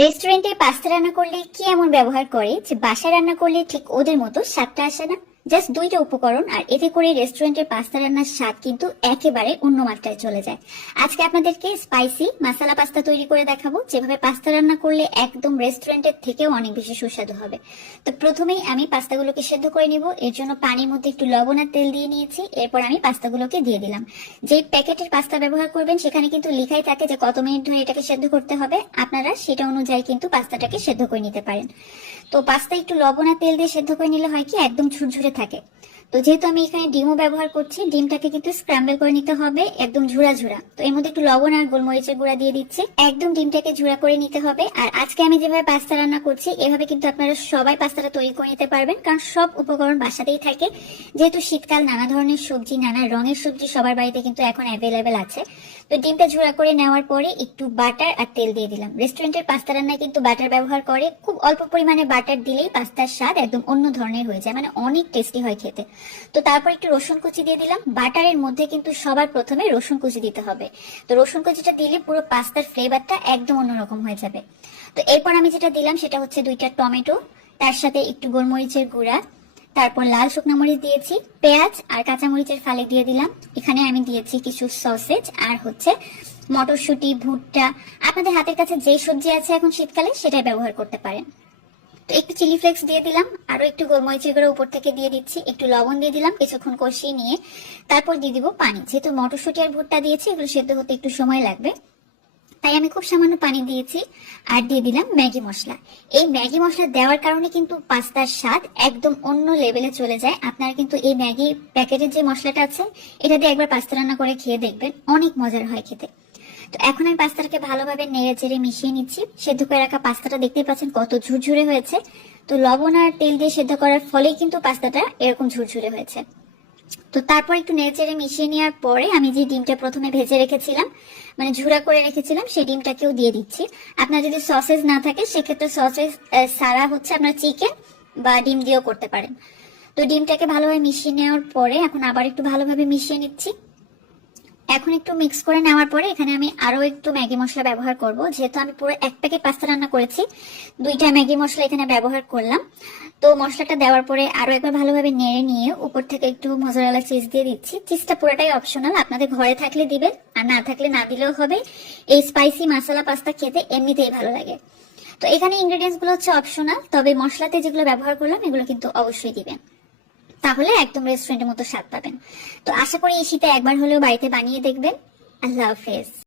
রেস্টুরেন্টে পাস্তা রান্না করলে কি এমন ব্যবহার করে যে বাসায় রান্না করলে ঠিক ওদের মতো স্বাদটা আসে না? জাস্ট দুইটা উপকরণ আর এতে করে রেস্টুরেন্টের পাস্তা রান্নার স্বাদ কিন্তু একেবারে অন্য মাত্রায় চলে যায়। আজকে আপনাদেরকে স্পাইসি মাসালা পাস্তা তৈরি করে দেখাবো, যেভাবে পাস্তা রান্না করলে একদম রেস্টুরেন্টের থেকেও অনেক বেশি সুস্বাদু হবে। তো প্রথমেই আমি পাস্তাগুলোকে সেদ্ধ করে নিব। এর জন্য পানির মধ্যে একটু লবণ আর তেল দিয়ে নিয়েছি। এরপর আমি পাস্তাগুলোকে দিয়ে দিলাম। যে প্যাকেটের পাস্তা ব্যবহার করবেন সেখানে কিন্তু লেখাই থাকে যে কত মিনিট ধরে এটাকে সেদ্ধ করতে হবে। আপনারা সেটা অনুযায়ী কিন্তু পাস্তাটাকে সেদ্ধ করে নিতে পারেন। তো পাস্তা একটু লবণ আর তেল দিয়ে সেদ্ধ করে নিলে হয় কি একদম ঝুরঝুরে থাকে। তো যেহেতু আমি এখানে ডিমও ব্যবহার করছি, ডিমটাকে কিন্তু স্ক্র্যাম্বল করে নিতে হবে একদম ঝুরা ঝুরা। তো এর মধ্যে একটু লবণ আর গোলমরিচের গুঁড়া দিয়ে দিচ্ছি। একদম ডিমটাকে ঝুরা করে নিতে হবে। আর আজকে আমি যেভাবে পাস্তা রান্না করছি এভাবে কিন্তু আপনারা সবাই পাস্তাটা তৈরি করে নিতে পারবেন, কারণ সব উপকরণ বাসাতেই থাকে। যেহেতু শীতকাল, নানা ধরনের সবজি, নানা রঙের সবজি সবার বাড়িতে কিন্তু এখন অ্যাভেলেবেল আছে। তো ডিমটা ঝুরা করে নেওয়ার পরে একটু বাটার আর তেল দিয়ে দিলাম। রেস্টুরেন্টের পাস্তা রান্নায় কিন্তু বাটার ব্যবহার করে। খুব অল্প পরিমাণে বাটার দিলেই পাস্তার স্বাদ একদম অন্য ধরনের হয়ে যায়, মানে অনেক টেস্টি হয় খেতে। তো তারপর একটু রসুন কুচি দিয়ে দিলাম। বাটারের মধ্যে কিন্তু সবার প্রথমে রসুন কুচি দিতে হবে। তো রসুন কুচিটা দিলে পুরো পাস্তার ফ্লেভারটা একদম অন্যরকম হয়ে যাবে। তো এরপর আমি যেটা দিলাম সেটা হচ্ছে 2টা টমেটো, তার সাথে একটু গোলমরিচের গুঁড়া, তারপর লাল শুকনো মরিচ দিয়েছি, পেঁয়াজ আর কাঁচামরিচের ফালি দিয়ে দিলাম। এখানে আমি দিয়েছি কিছু সসেজ আর হচ্ছে মটরশুঁটি, ভুট্টা। আপনাদের হাতের কাছে যে সবজি আছে এখন শীতকালে সেটাই ব্যবহার করতে পারেন। তো একটু চিলি ফ্লেক্স দিয়ে দিলাম, আরো একটু গোলমরিচের গুঁড়ো উপর থেকে দিয়ে দিচ্ছি, একটু লবণ দিয়ে দিলাম। কিছুক্ষণ কষিয়ে নিয়ে তারপর দিয়ে দিব পানি। যেহেতু মটরশুঁটি আর ভুট্টা দিয়েছি, এগুলো সেদ্ধ হতে একটু সময় লাগবে, তাই আমি খুব সামান্য পানি দিয়েছি। আর দিয়ে দিলাম ম্যাগি মশলা। এই ম্যাগি মশলা দেওয়ার কারণে কিন্তু পাস্তার স্বাদ একদম অন্য লেভেলে চলে যায়। আপনারা কিন্তু এই ম্যাগি প্যাকেটের যে মশলাটা আছে এটা দিয়ে একবার পাস্তা রান্না করে খেয়ে দেখবেন, অনেক মজার হয় খেতে। তো এখন আমি পাস্তাটাকে ভালোভাবে নেড়ে চেড়ে মিশিয়ে নিচ্ছি। সেদ্ধ করে রাখা পাস্তাটা দেখতেই পাচ্ছেন কত ঝুরঝুরে হয়েছে। তো লবণ আর তেল দিয়ে সেদ্ধ করার ফলেই কিন্তু পাস্তাটা এরকম ঝুরঝুরে হয়েছে। তো তারপর একটু নেড়েচেড়ে মিশিয়ে নেওয়ার পরে আমি যে ডিমটা প্রথমে ভেজে রেখেছিলাম, মানে ঝুরা করে রেখেছিলাম, সেই ডিমটাকেও দিয়ে দিচ্ছি। আপনার যদি সসেজ না থাকে সেক্ষেত্রে সসেজ সারা হচ্ছে আপনার চিকেন বা ডিম দিয়েও করতে পারেন। তো ডিমটাকে ভালোভাবে মিশিয়ে নেওয়ার পরে এখন আবার একটু ভালোভাবে মিশিয়ে নিচ্ছি। এখন একটু মিক্স করে নেওয়ার পরে এখানে আমি আরো একটু ম্যাগি মশলা ব্যবহার করব। যেহেতু আমি পুরো 1 প্যাকেট পাস্তা রান্না করেছি, 2টা ম্যাগি মশলা এখানে ব্যবহার করলাম। তো মশলাটা দেওয়ার পরে আরো একবার ভালোভাবে নেড়ে নিয়ে উপর থেকে একটু মোজারেলা চিজ দিয়ে দিচ্ছি। চিজটা পুরোটাই অপশনাল, আপনাদের ঘরে থাকলে দিবেন, আর না থাকলে না দিলেও হবে। এই স্পাইসি মশলা পাস্তা খেতে এমনিতেই ভালো লাগে। তো এখানে ইনগ্রেডিয়েন্টস গুলো হচ্ছে অপশনাল, তবে মশলাতে যেগুলো ব্যবহার করলাম এগুলো কিন্তু অবশ্যই দিবেন, তাহলে একদম রেস্টুরেন্টের মতো স্বাদ পাবেন। তো আশা করি এই শীতে একবার হলেও বাড়িতে বানিয়ে দেখবেন। আল্লাহ হাফেজ।